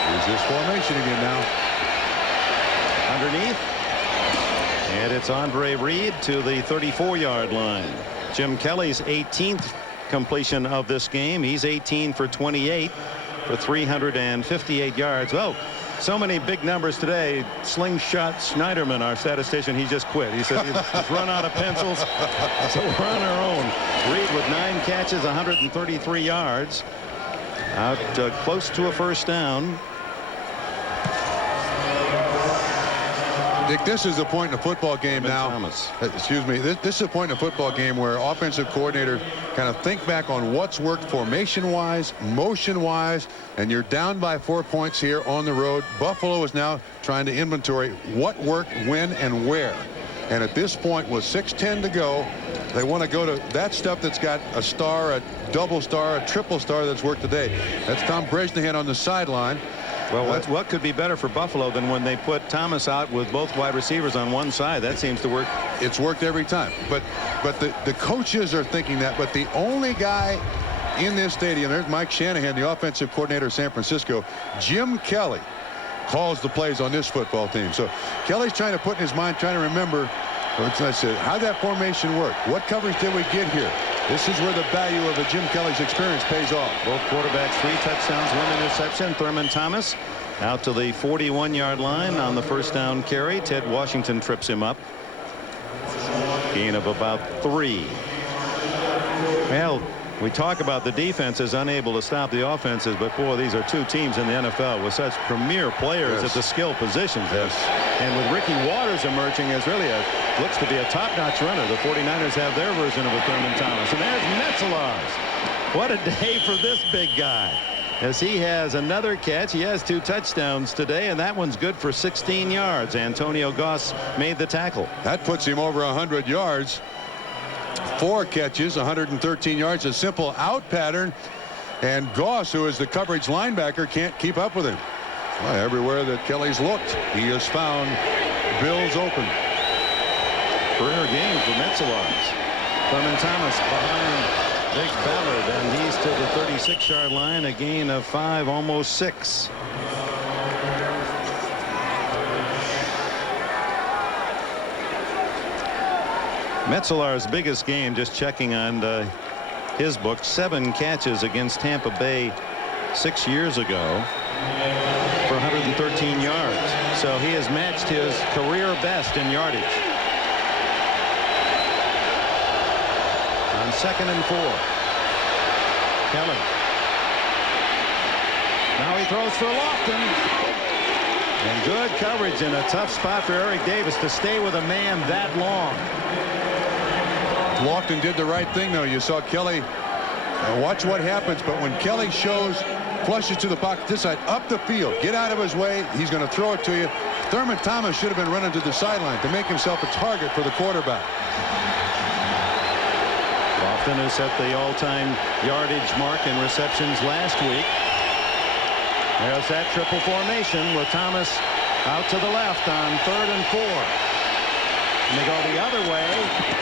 Here's this formation again now. Underneath. And it's Andre Reed to the 34-yard line. Jim Kelly's 18th completion of this game. He's 18 for 28 for 358 yards. Well, so many big numbers today. Slingshot Schneiderman, our statistician, he just quit. He said he's run out of pencils, so we're on our own. Reed with 9 catches, 133 yards. Out close to a first down. Dick, this is the point in the football game now. Thomas. Excuse me. This is a point in the football game where offensive coordinator kind of think back on what's worked formation-wise, motion-wise, and you're down by 4 points here on the road. Buffalo is now trying to inventory what worked, when, and where. And at this point, with 6:10 to go, they want to go to that stuff that's got a star, a double star, a triple star that's worked today. That's Tom Bresnahan on the sideline. Well, what could be better for Buffalo than when they put Thomas out with both wide receivers on one side? That seems to work. It's worked every time. But the coaches are thinking that. But the only guy in this stadium, there's Mike Shanahan, the offensive coordinator of San Francisco. Jim Kelly calls the plays on this football team. So Kelly's trying to put in his mind, trying to remember, I said, how that formation work. What coverage did we get here? This is where the value of a Jim Kelly's experience pays off. Both quarterbacks, 3 touchdowns, 1 interception. Thurman Thomas out to the 41-yard line on the first down carry. Ted Washington trips him up. Gain of about 3. Well, we talk about the defense is unable to stop the offenses, but boy, these are 2 teams in the NFL with such premier players at the skill positions. Yes. And with Ricky Waters emerging as really looks to be a top-notch runner, the 49ers have their version of a Thurman Thomas. And there's Metzelars. What a day for this big guy, as he has another catch. He has 2 touchdowns today, and that one's good for 16 yards. Antonio Goss made the tackle. That puts him over 100 yards. 4 catches, 113 yards, a simple out pattern, and Goss, who is the coverage linebacker, can't keep up with him. Well, everywhere that Kelly's looked, he has found Bills open. Career game for Metzelars. Thurman Thomas behind Big Ballard, and he's to the 36-yard line, a gain of 5, almost 6. Metzelar's biggest game, just checking on his book, 7 catches against Tampa Bay 6 years ago for 113 yards. So he has matched his career best in yardage. On 2nd and 4. Kelly. Now he throws for Lofton. And good coverage in a tough spot for Eric Davis to stay with a man that long. Lofton did the right thing, though. You saw Kelly. Watch what happens. But when Kelly flushes to the pocket this side, up the field, get out of his way, he's going to throw it to you. Thurman Thomas should have been running to the sideline to make himself a target for the quarterback. Lofton, who set the all-time yardage mark in receptions last week. There's that triple formation with Thomas out to the left on 3rd and 4. And they go the other way,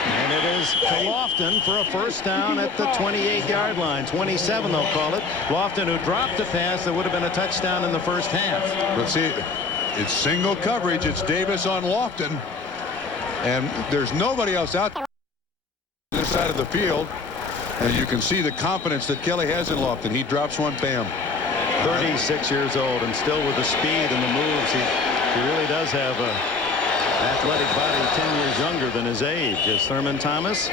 and it is to Lofton for a first down at the 28-yard line. 27, they'll call it. Lofton, who dropped the pass that would have been a touchdown in the first half. But see, it's single coverage. It's Davis on Lofton, and there's nobody else out this side of the field. And you can see the confidence that Kelly has in Lofton. He drops one, bam. 36 years old, and still with the speed and the moves. He really does have a athletic body 10 years younger than his age. As Thurman Thomas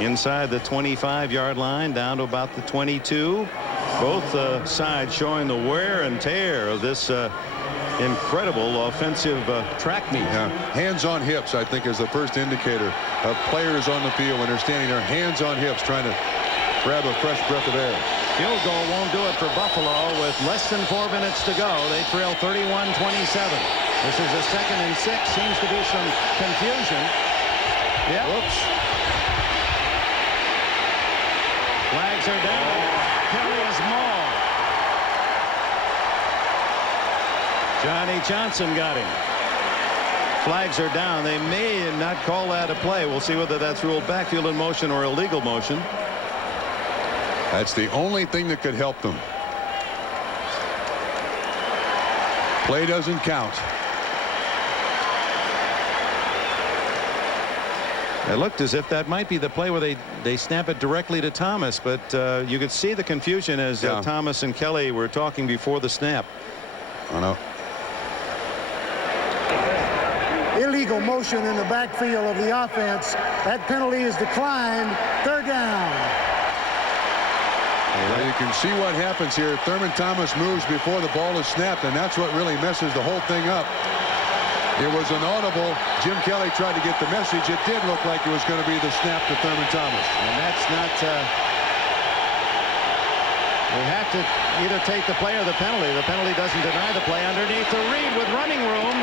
inside the 25-yard line down to about the 22. Both sides showing the wear and tear of this incredible offensive track meet. Yeah. Hands on hips, I think, is the first indicator of players on the field when they're standing there, hands on hips, trying to grab a fresh breath of air. Field goal won't do it for Buffalo with less than 4 minutes to go. They trail 31-27. This is a 2nd and 6. Seems to be some confusion. Yep. Whoops. Flags are down. Kelly is mauled. Johnny Johnson got him. Flags are down. They may not call that a play. We'll see whether that's ruled backfield in motion or illegal motion. That's the only thing that could help them. Play doesn't count. It looked as if that might be the play where they snap it directly to Thomas, but you could see the confusion as Thomas and Kelly were talking before the snap. Oh, no. Illegal motion in the backfield of the offense. That penalty is declined. 3rd down. Well, you can see what happens here. Thurman Thomas moves before the ball is snapped, and that's what really messes the whole thing up. It was an audible. Jim Kelly tried to get the message. It did look like it was going to be the snap to Thurman Thomas. And that's not... we have to either take the play or the penalty. The penalty doesn't deny the play underneath the Reed with running room,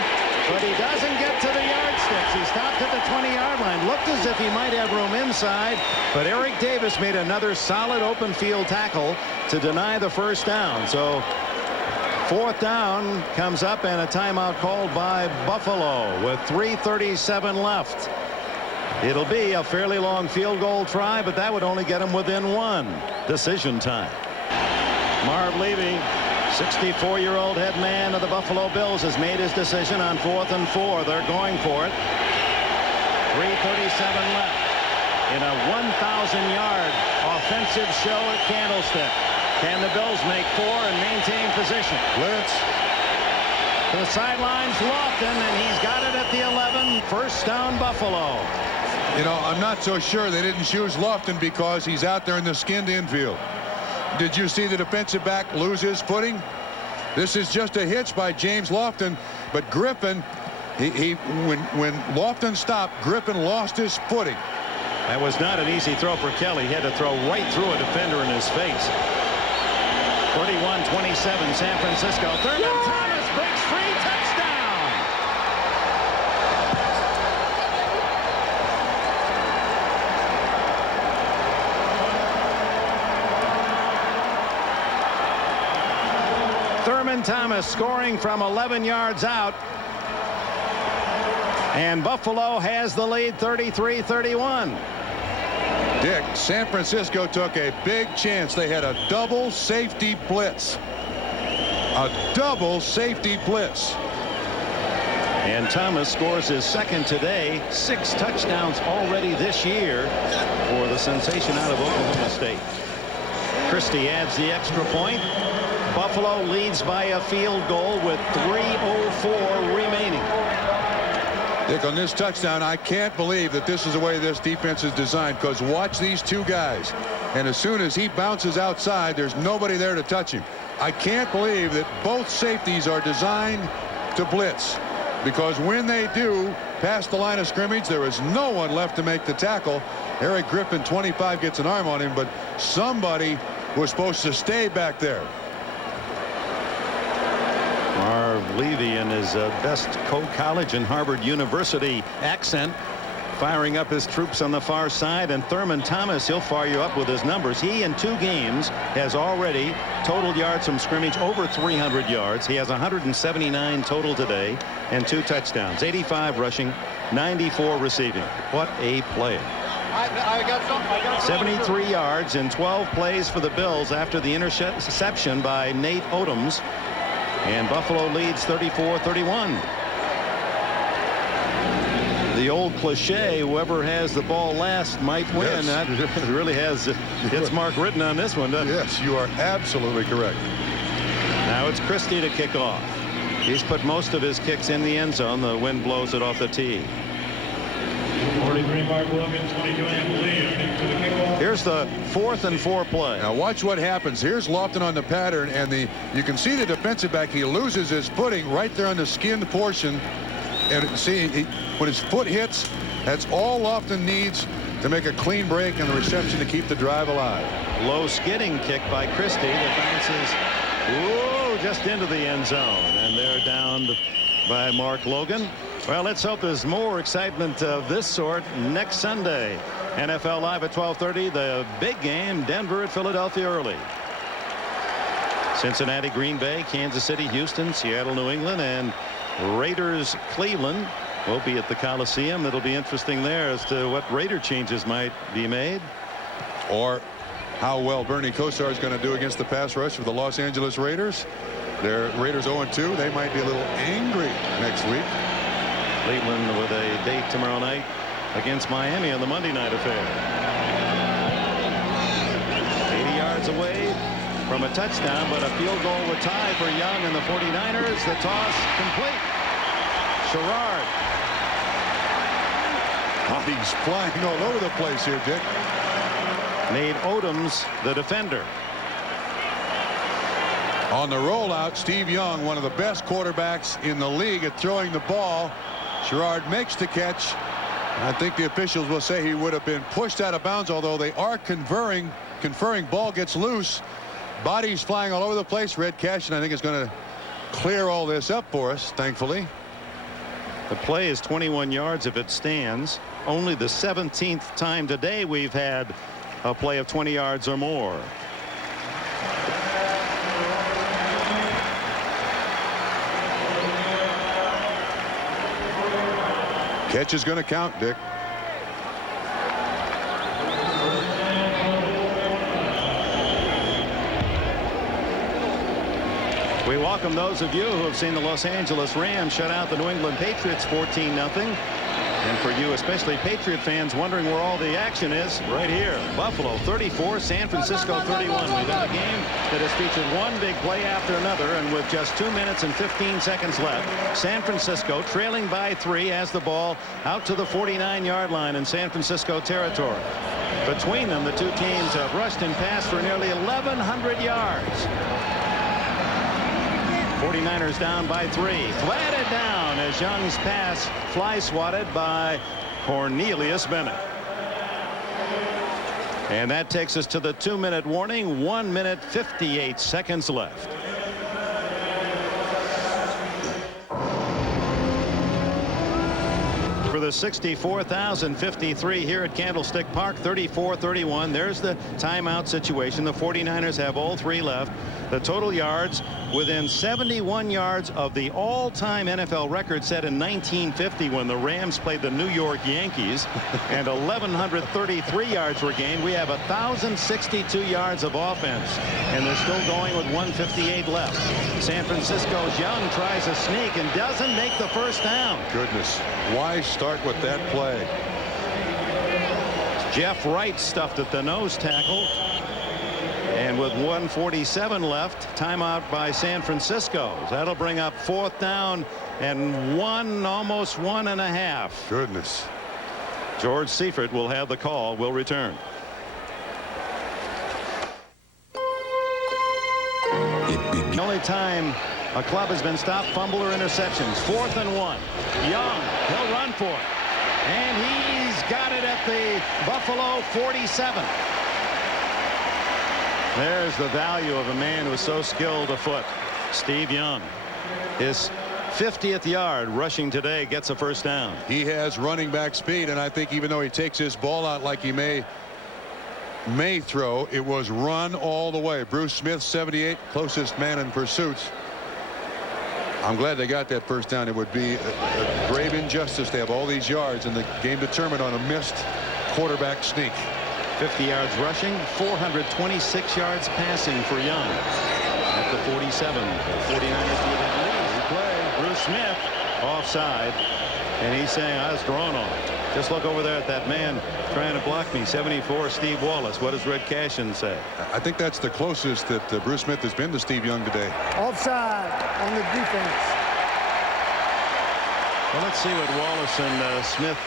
but he doesn't get to the yardsticks. He stopped at the 20-yard line. Looked as if he might have room inside, but Eric Davis made another solid open field tackle to deny the first down. So 4th down comes up and a timeout called by Buffalo with 3:37 left. It'll be a fairly long field goal try, but that would only get him within 1. Decision time. Marv Levy, 64-year-old head man of the Buffalo Bills, has made his decision on 4th and 4. They're going for it. 3:37 left in a 1,000-yard offensive show at Candlestick. Can the Bills make 4 and maintain position? Blitz. To the sidelines, Lofton, and he's got it at the 11. First down, Buffalo. You know, I'm not so sure they didn't choose Lofton because he's out there in the skinned infield. Did you see the defensive back lose his footing? This is just a hitch by James Lofton, but Griffin, when Lofton stopped, Griffin lost his footing. That was not an easy throw for Kelly. He had to throw right through a defender in his face. 31-27 San Francisco. Thurman Thomas breaks free. Touchdown. Thurman Thomas scoring from 11 yards out. And Buffalo has the lead 33-31. Dick, San Francisco took a big chance. They had a double safety blitz. A double safety blitz. And Thomas scores his 2nd today. 6 touchdowns already this year for the sensation out of Oklahoma State. Christie adds the extra point. Buffalo leads by a field goal with 3:04 remaining. Dick, on this touchdown, I can't believe that this is the way this defense is designed, because watch these two guys. And as soon as he bounces outside, there's nobody there to touch him. I can't believe that both safeties are designed to blitz, because when they do, past the line of scrimmage, there is no one left to make the tackle. Eric Griffin, 25, gets an arm on him, but somebody was supposed to stay back there. Marv Levy in his best college and Harvard University accent, firing up his troops on the far side. And Thurman Thomas, he'll fire you up with his numbers. He in 2 games has already total yards from scrimmage over 300 yards. He has 179 total today and 2 touchdowns, 85 rushing, 94 receiving. What a player. 73 yards in 12 plays for the Bills after the interception by Nate Odoms. And Buffalo leads 34-31. The old cliche, whoever has the ball last might win. Yes. That really has its mark written on this one, doesn't it? Yes, you are absolutely correct. Now it's Christie to kick off. He's put most of his kicks in the end zone. The wind blows it off the tee. 43 Mark Wilkins, 22 Ann Lee to the kickoff. Here's the 4th and 4 play. Now watch what happens. Here's Lofton on the pattern, and you can see the defensive back. He loses his footing right there on the skinned portion. And see, when his foot hits, that's all Lofton needs to make a clean break and the reception to keep the drive alive. Low skidding kick by Christie that bounces just into the end zone. And they're downed by Mark Logan. Well, let's hope there's more excitement of this sort next Sunday. NFL Live at 12:30. The big game, Denver at Philadelphia early. Cincinnati, Green Bay, Kansas City, Houston, Seattle, New England, and Raiders, Cleveland will be at the Coliseum. It'll be interesting there as to what Raider changes might be made. Or how well Bernie Kosar is going to do against the pass rush of the Los Angeles Raiders. They're Raiders 0-2. They might be a little angry next week. Cleveland with a date tomorrow night against Miami on the Monday night affair. 80 yards away from a touchdown, but a field goal would tie for Young and the 49ers. The toss complete. Sherrard. Oh, he's flying all over the place here, Dick. Nate Odoms, the defender. On the rollout, Steve Young, one of the best quarterbacks in the league at throwing the ball. Sherrard makes the catch. I think the officials will say he would have been pushed out of bounds, although they are conferring ball gets loose. Bodies flying all over the place. Red Cashin, I think, is going to clear all this up for us, thankfully. The play is 21 yards if it stands. Only the 17th time today we've had a play of 20 yards or more. Catch is going to count, Dick. We welcome those of you who have seen the Los Angeles Rams shut out the New England Patriots 14-0. And for you, especially Patriot fans, wondering where all the action is, right here. Buffalo 34, San Francisco 31. We've had a game that has featured one big play after another, and with just 2 minutes and 15 seconds left, San Francisco trailing by 3 has the ball out to the 49-yard line in San Francisco territory. Between them, the two teams have rushed and passed for nearly 1,100 yards. 49ers down by 3. Flatted down as Young's pass fly swatted by Cornelius Bennett. And that takes us to the 2-minute warning. 1 minute 58 seconds left. For the 64,053 here at Candlestick Park, 34-31. There's the timeout situation. The 49ers have all 3 left. The total yards within 71 yards of the all-time NFL record set in 1950 when the Rams played the New York Yankees, and 1,133 yards were gained. We have 1,062 yards of offense, and they're still going with 1:58 left. San Francisco's Young tries a sneak and doesn't make the first down. Goodness, why start with that play? Jeff Wright stuffed at the nose tackle. And with 1:47 left, timeout by San Francisco. That'll bring up 4th down and almost 1.5. Goodness. George Seifert will have the call. Will return. The only time a club has been stopped, fumble or interceptions. 4th and 1. Young, he'll run for it. And he's got it at the Buffalo 47. There's the value of a man who is so skilled afoot. Steve Young. His 50th yard rushing today gets a first down. He has running back speed, and I think even though he takes his ball out like he may throw, it was run all the way. Bruce Smith, 78, closest man in pursuits. I'm glad they got that first down. It would be a grave injustice to have all these yards and the game determined on a missed quarterback sneak. 50 yards rushing, 426 yards passing for Young. At the 47, the 49ers lead that lead. Play. Bruce Smith offside, and he's saying I was drawn on. Just look over there at that man trying to block me. 74, Steve Wallace. What does Red Cashin say? I think that's the closest that Bruce Smith has been to Steve Young today. Offside on the defense. Well, let's see what Wallace and Smith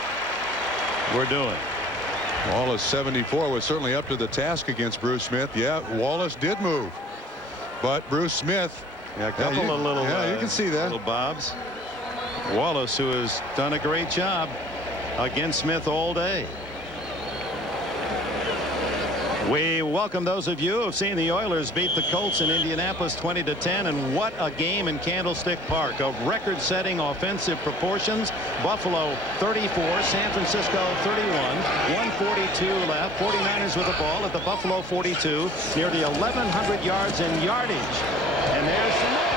were doing. Wallace 74 was certainly up to the task against Bruce Smith. Yeah, Wallace did move, but Bruce Smith. Yeah, a couple of little. Yeah, you can see that. Little bobs. Wallace, who has done a great job against Smith all day. We welcome those of you who have seen the Oilers beat the Colts in Indianapolis 20-10, and what a game in Candlestick Park of record-setting offensive proportions. Buffalo 34, San Francisco 31, 142 left. 49ers with the ball at the Buffalo 42, nearly 1,100 yards in yardage. And there's some more.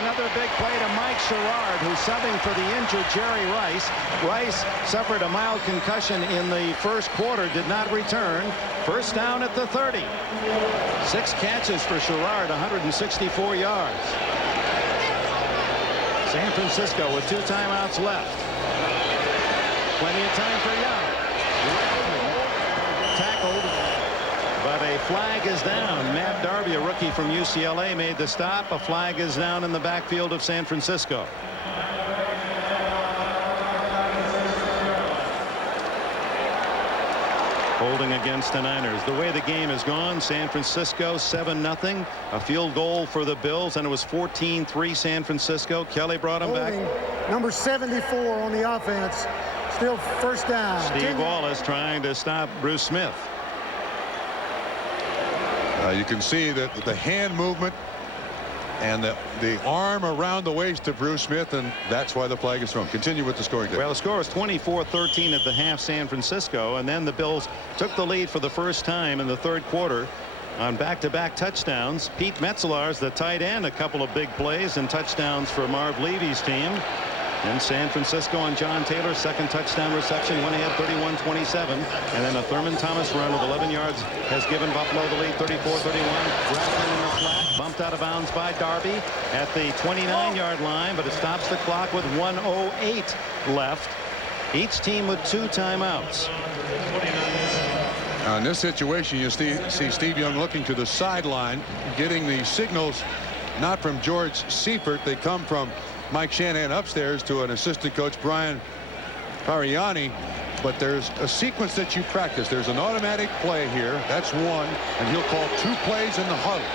Another big play to Mike Sherrard, who's subbing for the injured Jerry Rice. Rice suffered a mild concussion in the first quarter, did not return. First down at the 30. 6 catches for Sherrard, 164 yards. San Francisco with 2 timeouts left. Plenty of time for Young. Tackled, but a flag is down. Matt Darby, a rookie from UCLA, made the stop. A flag is down in the backfield of San Francisco. Holding against the Niners. The way the game has gone, San Francisco 7-0. A field goal for the Bills, and it was 14-3 San Francisco. Kelly brought him back. Number 74 on the offense. Still first down. Steve Wallace trying to stop Bruce Smith. You can see that the hand movement and the arm around the waist of Bruce Smith, and that's why the flag is thrown. Continue with the scoring. Well, the score was 24-13 at the half, San Francisco, and then the Bills took the lead for the first time in the third quarter on back-to-back touchdowns. Pete Metzelaars, the tight end, a couple of big plays and touchdowns for Marv Levy's team. And San Francisco on John Taylor's second touchdown reception went ahead 31-27, and then a Thurman Thomas run with 11 yards has given Buffalo the lead 34-31. Rathman in the flat, bumped out of bounds by Darby at the 29-yard line, but it stops the clock with 1:08 left. Each team with 2 timeouts. In this situation, you see Steve Young looking to the sideline, getting the signals not from George Seifert. They come from Mike Shanahan upstairs to an assistant coach, Brian Pariani. But there's a sequence that you practice. There's an automatic play here. That's one, and he'll call 2 plays in the huddle.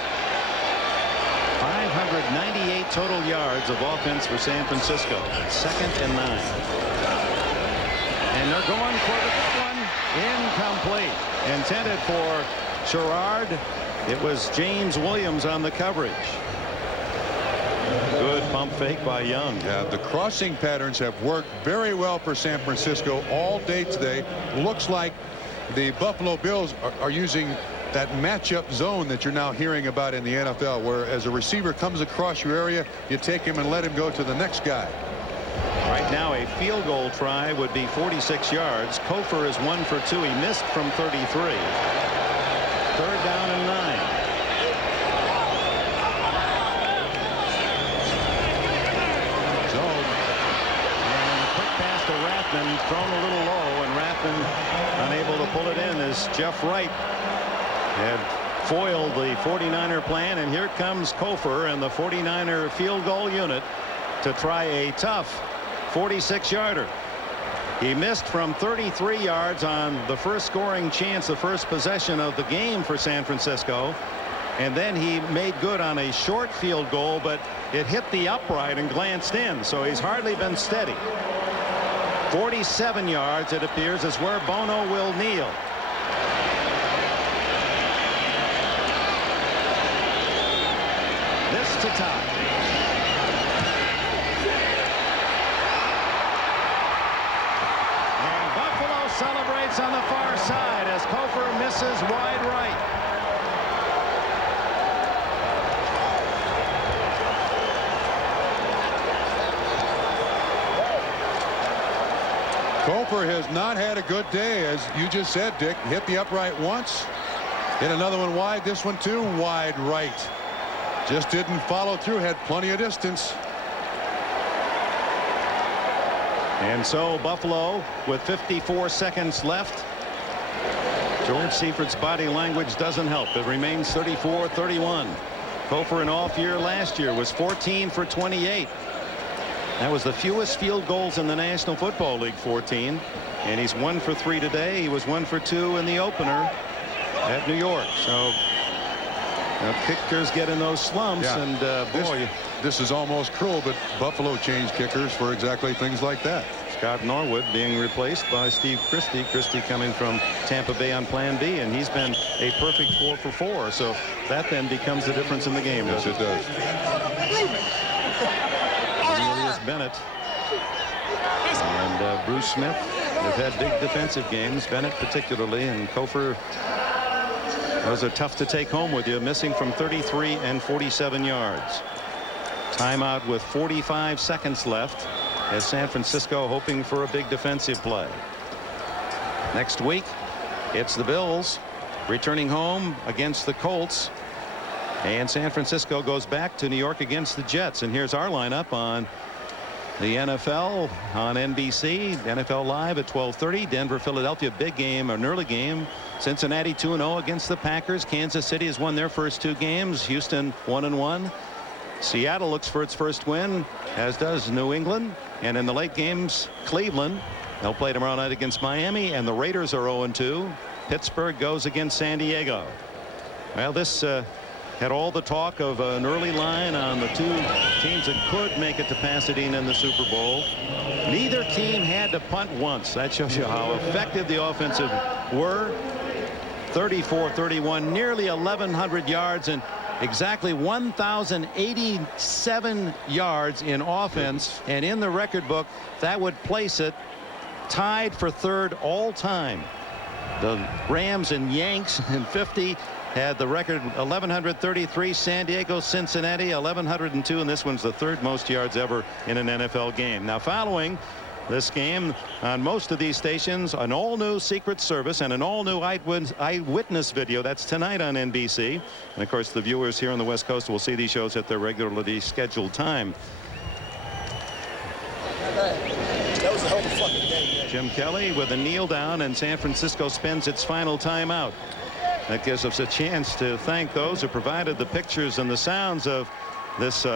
598 total yards of offense for San Francisco. 2nd and 9. And they're going for the big one. Incomplete. Intended for Sherrard. It was James Williams on the coverage. Good pump fake by Young. Yeah, the crossing patterns have worked very well for San Francisco all day today. Looks like the Buffalo Bills are using that matchup zone that you're now hearing about in the NFL, where as a receiver comes across your area, you take him and let him go to the next guy. Right now, a field goal try would be 46 yards. Kofor is 1 for 2. He missed from 33. 3rd down and 9. Rathman thrown a little low, and Rathman unable to pull it in as Jeff Wright had foiled the 49er plan. And here comes Kofor and the 49er field goal unit to try a tough 46-yarder. He missed from 33 yards on the first scoring chance, the first possession of the game for San Francisco. And then he made good on a short field goal, but it hit the upright and glanced in, so he's hardly been steady. 47 yards, it appears, is where Bono will kneel. This to tie. And Buffalo celebrates on the far side as Kofor misses wide right. Koper has not had a good day, as you just said, Dick. Hit the upright once. Hit another one wide. This one too wide right. Just didn't follow through. Had plenty of distance. And so Buffalo with 54 seconds left. George Seifert's body language doesn't help. It remains 34-31. Koper an off year last year was 14 for 28. That was the fewest field goals in the National Football League, 14. And he's 1 for 3 today. He was 1 for 2 in the opener at New York. So kickers get in those slumps. Yeah. And boy, this is almost cruel, but Buffalo changed kickers for exactly things like that. Scott Norwood being replaced by Steve Christie. Christie coming from Tampa Bay on plan B, and he's been a perfect 4 for 4. So that then becomes the difference in the game. Yes, it does. Cornelius Bennett and Bruce Smith have had big defensive games. Bennett particularly, and Koper. Those are tough to take home with you, missing from 33 and 47 yards. Timeout with 45 seconds left as San Francisco hoping for a big defensive play. Next week, it's the Bills returning home against the Colts. And San Francisco goes back to New York against the Jets. And here's our lineup on the NFL on NBC. NFL Live at 12:30. Denver, Philadelphia, big game, an early game. Cincinnati 2-0 against the Packers. Kansas City has won their first 2 games. Houston 1-1. Seattle looks for its first win, as does New England. And in the late games, Cleveland. They'll play tomorrow night against Miami, and the Raiders are 0-2. Pittsburgh goes against San Diego. Well, this had all the talk of an early line on the 2 teams that could make it to Pasadena in the Super Bowl. Neither team had to punt once. That shows you how effective the offensive were. 34-31, nearly 1,100 yards and exactly 1,087 yards in offense. And in the record book, that would place it tied for 3rd all time. The Rams and Yanks in 50 had the record 1,133. San Diego, Cincinnati 1,102, and this one's the 3rd most yards ever in an NFL game. Now, following this game on most of these stations, an all-new Secret Service and an all-new eyewitness video. That's tonight on NBC. And of course, the viewers here on the West Coast will see these shows at their regularly scheduled time. That was a hell of a fucking game. Jim Kelly with a kneel down, and San Francisco spends its final timeout. That gives us a chance to thank those who provided the pictures and the sounds of this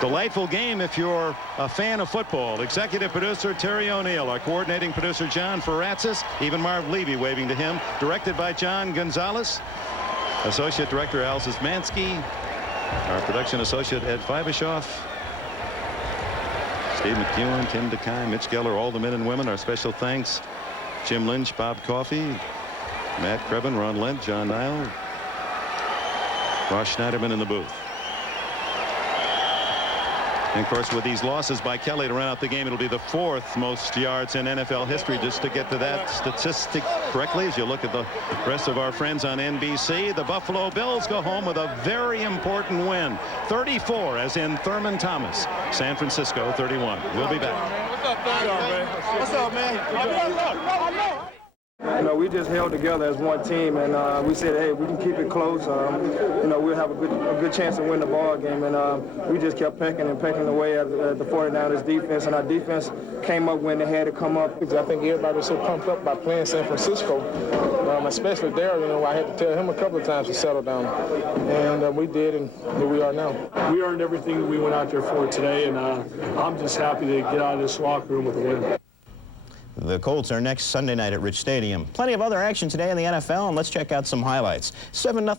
delightful game. If you're a fan of football, executive producer Terry O'Neill, our coordinating producer John Ferratzis, even Marv Levy waving to him, directed by John Gonzalez, associate director Al Zismansky, our production associate Ed Fibishoff, Steve McEwen, Tim DeKay, Mitch Geller, all the men and women. Our special thanks, Jim Lynch, Bob Coffey, Matt Krebin, Ron Lent, John Nile, Ross Schneiderman in the booth. And of course, with these losses by Kelly to run out the game, it'll be the 4th most yards in NFL history. Just to get to that statistic correctly, as you look at the rest of our friends on NBC, the Buffalo Bills go home with a very important win. 34, as in Thurman Thomas. San Francisco 31. We'll be back. What's up, man? You know, we just held together as one team, and we said, hey, we can keep it close. You know, we'll have a good chance to win the ball game, and we just kept pecking away at the 49ers defense, and our defense came up when they had to come up. I think everybody was so pumped up by playing San Francisco, especially there. You know, I had to tell him a couple of times to settle down, and we did, and here we are now. We earned everything that we went out there for today, and I'm just happy to get out of this locker room with a win. The Colts are next Sunday night at Rich Stadium. Plenty of other action today in the NFL, and let's check out some highlights. 7-0.